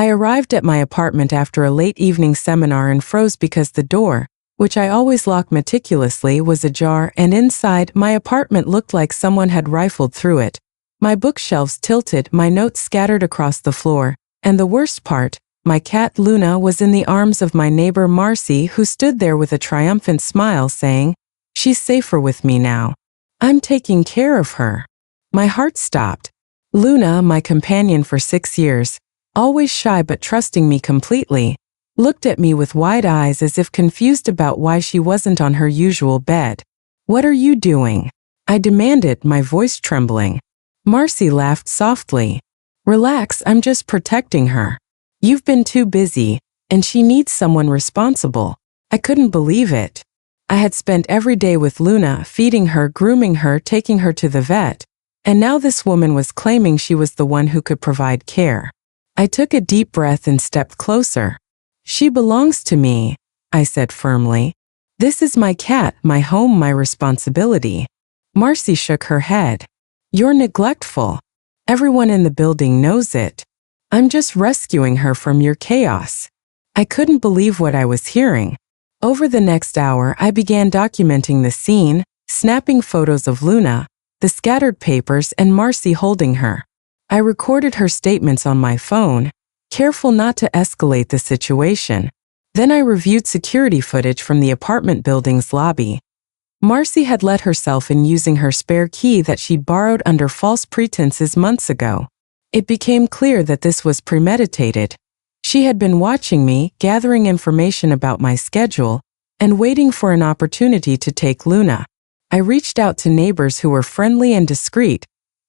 I arrived at my apartment after a late evening seminar and froze because the door, which I always lock meticulously, was ajar, and inside, my apartment looked like someone had rifled through it. My bookshelves tilted, my notes scattered across the floor, and the worst part, my cat Luna was in the arms of my neighbor Marcy, who stood there with a triumphant smile saying, "She's safer with me now. I'm taking care of her." My heart stopped. Luna, my companion for 6 years, always shy but trusting me completely, looked at me with wide eyes as if confused about why she wasn't on her usual bed. "What are you doing?" I demanded, my voice trembling. Marcy laughed softly. "Relax, I'm just protecting her. You've been too busy, and she needs someone responsible." I couldn't believe it. I had spent every day with Luna, feeding her, grooming her, taking her to the vet, and now this woman was claiming she was the one who could provide care. I took a deep breath and stepped closer. "She belongs to me," I said firmly. "This is my cat, my home, my responsibility." Marcy shook her head. "You're neglectful. Everyone in the building knows it. I'm just rescuing her from your chaos." I couldn't believe what I was hearing. Over the next hour, I began documenting the scene, snapping photos of Luna, the scattered papers, and Marcy holding her. I recorded her statements on my phone, careful not to escalate the situation. Then I reviewed security footage from the apartment building's lobby. Marcy had let herself in using her spare key that she'd borrowed under false pretenses months ago. It became clear that this was premeditated. She had been watching me, gathering information about my schedule, and waiting for an opportunity to take Luna. I reached out to neighbors who were friendly and discreet,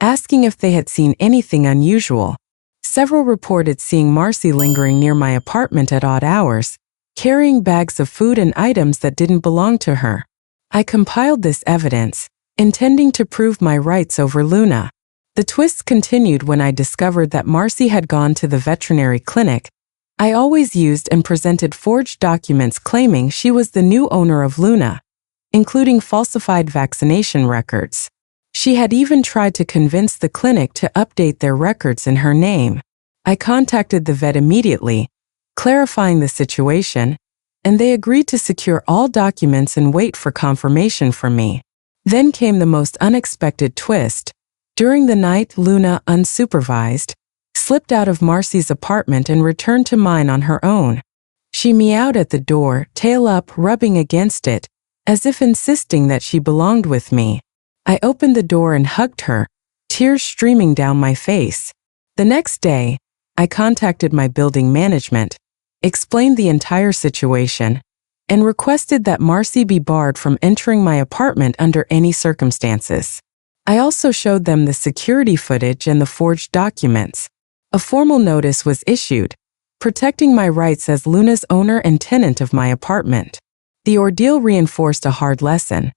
asking if they had seen anything unusual. Several reported seeing Marcy lingering near my apartment at odd hours, carrying bags of food and items that didn't belong to her. I compiled this evidence, intending to prove my rights over Luna. The twists continued when I discovered that Marcy had gone to the veterinary clinic. I always used and presented forged documents claiming she was the new owner of Luna, including falsified vaccination records. She had even tried to convince the clinic to update their records in her name. I contacted the vet immediately, clarifying the situation, and they agreed to secure all documents and wait for confirmation from me. Then came the most unexpected twist. During the night, Luna, unsupervised, slipped out of Marcy's apartment and returned to mine on her own. She meowed at the door, tail up, rubbing against it, as if insisting that she belonged with me. I opened the door and hugged her, tears streaming down my face. The next day, I contacted my building management, explained the entire situation, and requested that Marcy be barred from entering my apartment under any circumstances. I also showed them the security footage and the forged documents. A formal notice was issued, protecting my rights as Luna's owner and tenant of my apartment. The ordeal reinforced a hard lesson.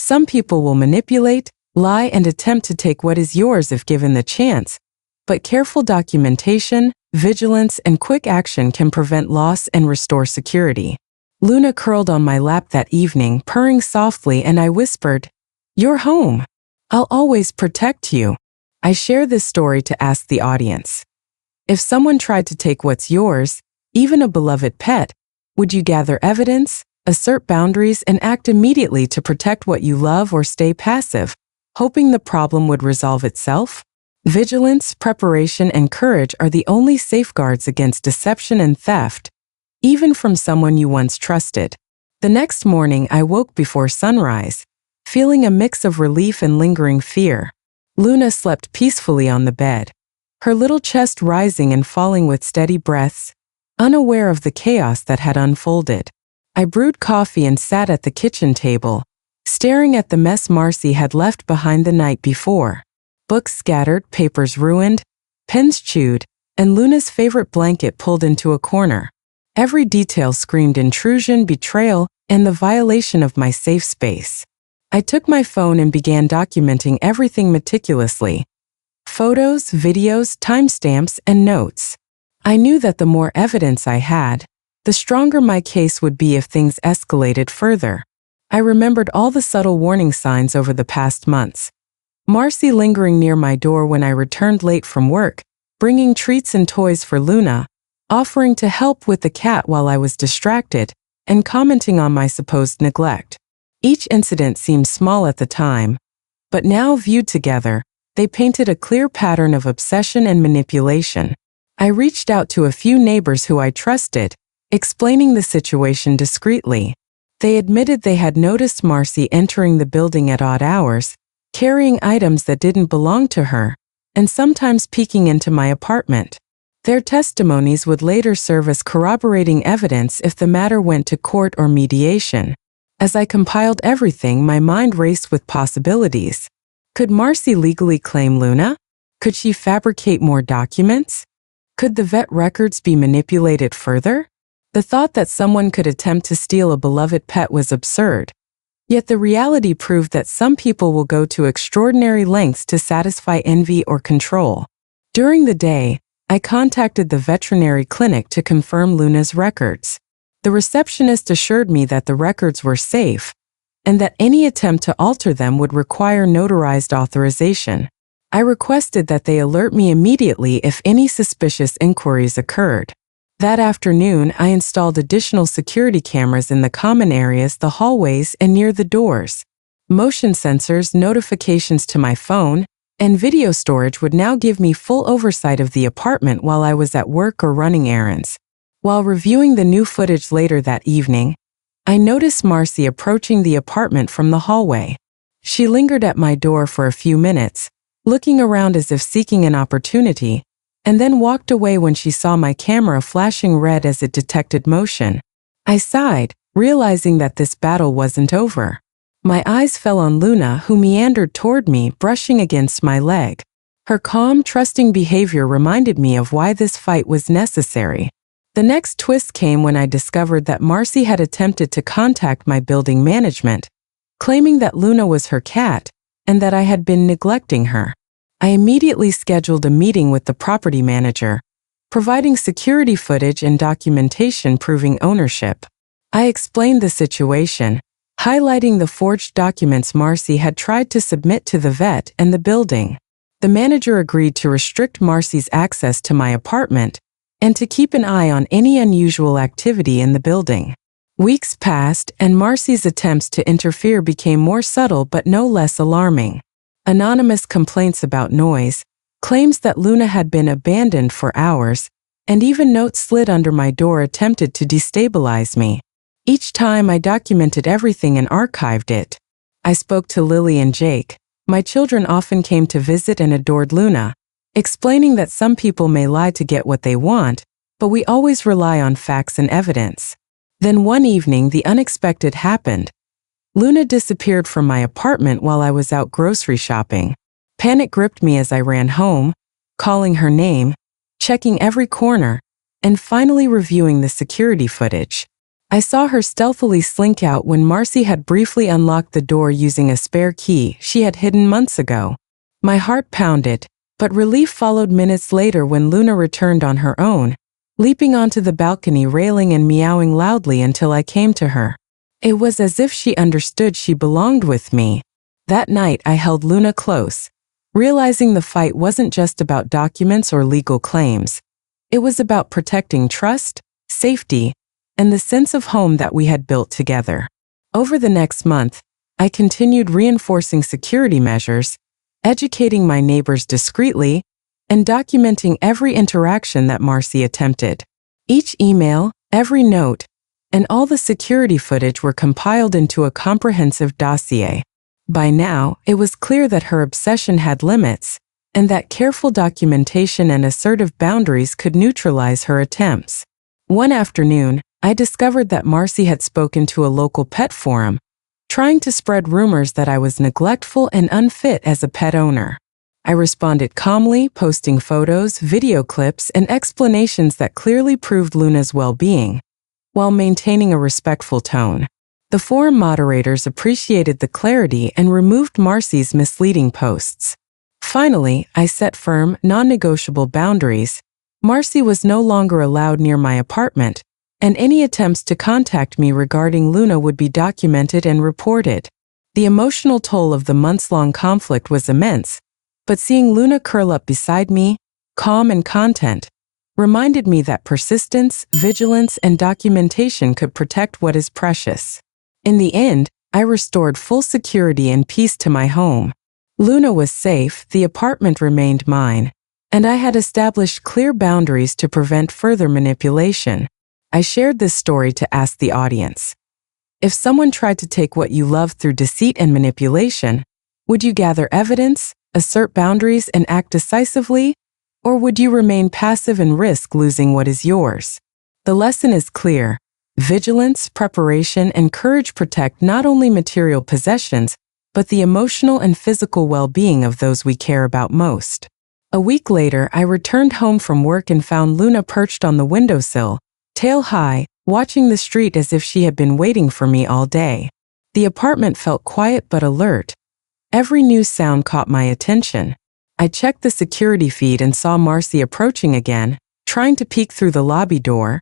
Some people will manipulate, lie, and attempt to take what is yours if given the chance, but careful documentation, vigilance, and quick action can prevent loss and restore security. Luna curled on my lap that evening, purring softly, and I whispered, "You're home. I'll always protect you." I share this story to ask the audience, if someone tried to take what's yours, even a beloved pet, would you gather evidence, assert boundaries, and act immediately to protect what you love, or stay passive, hoping the problem would resolve itself? Vigilance, preparation, and courage are the only safeguards against deception and theft, even from someone you once trusted. The next morning, I woke before sunrise, feeling a mix of relief and lingering fear. Luna slept peacefully on the bed, her little chest rising and falling with steady breaths, unaware of the chaos that had unfolded. I brewed coffee and sat at the kitchen table, staring at the mess Marcy had left behind the night before. Books scattered, papers ruined, pens chewed, and Luna's favorite blanket pulled into a corner. Every detail screamed intrusion, betrayal, and the violation of my safe space. I took my phone and began documenting everything meticulously. Photos, videos, timestamps, and notes. I knew that the more evidence I had, the stronger my case would be if things escalated further. I remembered all the subtle warning signs over the past months. Marcy lingering near my door when I returned late from work, bringing treats and toys for Luna, offering to help with the cat while I was distracted, and commenting on my supposed neglect. Each incident seemed small at the time, but now viewed together, they painted a clear pattern of obsession and manipulation. I reached out to a few neighbors who I trusted, explaining the situation discreetly. They admitted they had noticed Marcy entering the building at odd hours, carrying items that didn't belong to her, and sometimes peeking into my apartment. Their testimonies would later serve as corroborating evidence if the matter went to court or mediation. As I compiled everything, my mind raced with possibilities. Could Marcy legally claim Luna? Could she fabricate more documents? Could the vet records be manipulated further? The thought that someone could attempt to steal a beloved pet was absurd. Yet the reality proved that some people will go to extraordinary lengths to satisfy envy or control. During the day, I contacted the veterinary clinic to confirm Luna's records. The receptionist assured me that the records were safe, and that any attempt to alter them would require notarized authorization. I requested that they alert me immediately if any suspicious inquiries occurred. That afternoon, I installed additional security cameras in the common areas, the hallways, and near the doors. Motion sensors, notifications to my phone, and video storage would now give me full oversight of the apartment while I was at work or running errands. While reviewing the new footage later that evening, I noticed Marcy approaching the apartment from the hallway. She lingered at my door for a few minutes, looking around as if seeking an opportunity, and then walked away when she saw my camera flashing red as it detected motion. I sighed, realizing that this battle wasn't over. My eyes fell on Luna, who meandered toward me, brushing against my leg. Her calm, trusting behavior reminded me of why this fight was necessary. The next twist came when I discovered that Marcy had attempted to contact my building management, claiming that Luna was her cat and that I had been neglecting her. I immediately scheduled a meeting with the property manager, providing security footage and documentation proving ownership. I explained the situation, highlighting the forged documents Marcy had tried to submit to the vet and the building. The manager agreed to restrict Marcy's access to my apartment and to keep an eye on any unusual activity in the building. Weeks passed, and Marcy's attempts to interfere became more subtle but no less alarming. Anonymous complaints about noise, claims that Luna had been abandoned for hours, and even notes slid under my door attempted to destabilize me. Each time I documented everything and archived it. I spoke to Lily and Jake. My children often came to visit and adored Luna, explaining that some people may lie to get what they want, but we always rely on facts and evidence. Then one evening, the unexpected happened. Luna disappeared from my apartment while I was out grocery shopping. Panic gripped me as I ran home, calling her name, checking every corner, and finally reviewing the security footage. I saw her stealthily slink out when Marcy had briefly unlocked the door using a spare key she had hidden months ago. My heart pounded, but relief followed minutes later when Luna returned on her own, leaping onto the balcony railing and meowing loudly until I came to her. It was as if she understood she belonged with me. That night I held Luna close, realizing the fight wasn't just about documents or legal claims. It was about protecting trust, safety, and the sense of home that we had built together. Over the next month, I continued reinforcing security measures, educating my neighbors discreetly, and documenting every interaction that Marcy attempted. Each email, every note, and all the security footage were compiled into a comprehensive dossier. By now, it was clear that her obsession had limits, and that careful documentation and assertive boundaries could neutralize her attempts. One afternoon, I discovered that Marcy had spoken to a local pet forum, trying to spread rumors that I was neglectful and unfit as a pet owner. I responded calmly, posting photos, video clips, and explanations that clearly proved Luna's well-being, while maintaining a respectful tone. The forum moderators appreciated the clarity and removed Marcy's misleading posts. Finally, I set firm, non-negotiable boundaries. Marcy was no longer allowed near my apartment, and any attempts to contact me regarding Luna would be documented and reported. The emotional toll of the months-long conflict was immense, but seeing Luna curl up beside me, calm and content, reminded me that persistence, vigilance, and documentation could protect what is precious. In the end, I restored full security and peace to my home. Luna was safe, the apartment remained mine, and I had established clear boundaries to prevent further manipulation. I shared this story to ask the audience: if someone tried to take what you love through deceit and manipulation, would you gather evidence, assert boundaries, and act decisively? Or would you remain passive and risk losing what is yours? The lesson is clear. Vigilance, preparation, and courage protect not only material possessions, but the emotional and physical well-being of those we care about most. A week later, I returned home from work and found Luna perched on the windowsill, tail high, watching the street as if she had been waiting for me all day. The apartment felt quiet but alert. Every new sound caught my attention. I checked the security feed and saw Marcy approaching again, trying to peek through the lobby door,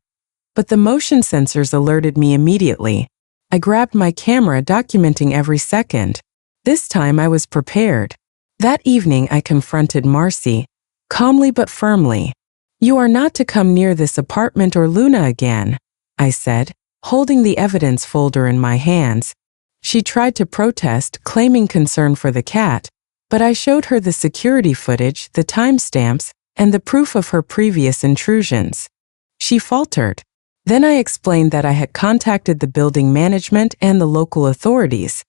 but the motion sensors alerted me immediately. I grabbed my camera, documenting every second. This time I was prepared. That evening I confronted Marcy, calmly but firmly. "You are not to come near this apartment or Luna again," I said, holding the evidence folder in my hands. She tried to protest, claiming concern for the cat, but I showed her the security footage, the timestamps, and the proof of her previous intrusions. She faltered. Then I explained that I had contacted the building management and the local authorities,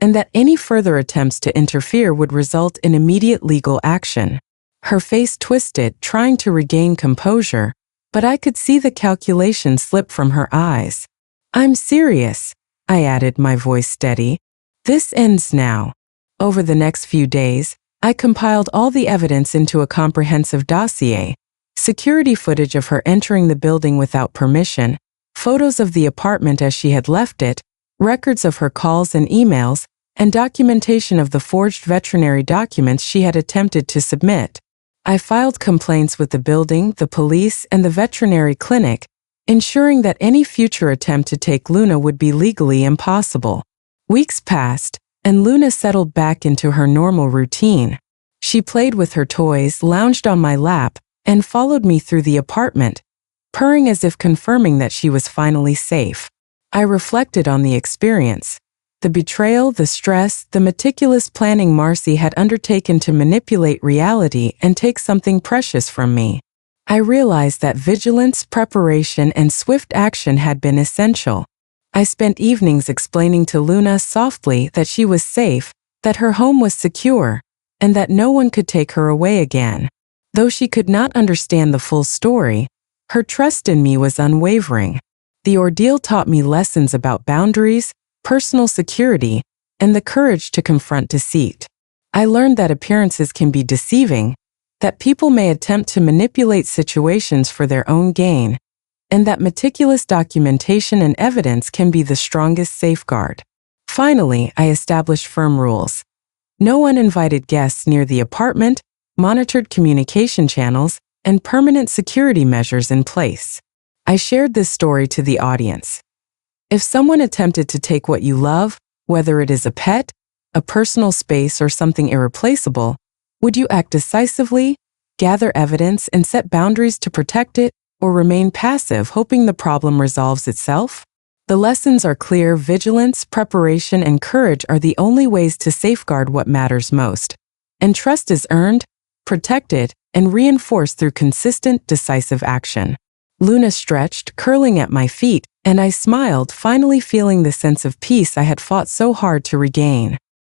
and that any further attempts to interfere would result in immediate legal action. Her face twisted, trying to regain composure, but I could see the calculation slip from her eyes. "I'm serious," I added, my voice steady. "This ends now." Over the next few days, I compiled all the evidence into a comprehensive dossier: security footage of her entering the building without permission, photos of the apartment as she had left it, records of her calls and emails, and documentation of the forged veterinary documents she had attempted to submit. I filed complaints with the building, the police, and the veterinary clinic, ensuring that any future attempt to take Luna would be legally impossible. Weeks passed, and Luna settled back into her normal routine. She played with her toys, lounged on my lap, and followed me through the apartment, purring as if confirming that she was finally safe. I reflected on the experience. The betrayal, the stress, the meticulous planning Marcy had undertaken to manipulate reality and take something precious from me. I realized that vigilance, preparation, and swift action had been essential. I spent evenings explaining to Luna softly that she was safe, that her home was secure, and that no one could take her away again. Though she could not understand the full story, her trust in me was unwavering. The ordeal taught me lessons about boundaries, personal security, and the courage to confront deceit. I learned that appearances can be deceiving, that people may attempt to manipulate situations for their own gain, and that meticulous documentation and evidence can be the strongest safeguard. Finally, I established firm rules. No uninvited guests near the apartment, monitored communication channels, and permanent security measures in place. I shared this story to the audience. If someone attempted to take what you love, whether it is a pet, a personal space, or something irreplaceable, would you act decisively, gather evidence, and set boundaries to protect it, or remain passive, hoping the problem resolves itself? The lessons are clear: vigilance, preparation, and courage are the only ways to safeguard what matters most. And trust is earned, protected, and reinforced through consistent, decisive action. Luna stretched, curling at my feet, and I smiled, finally feeling the sense of peace I had fought so hard to regain.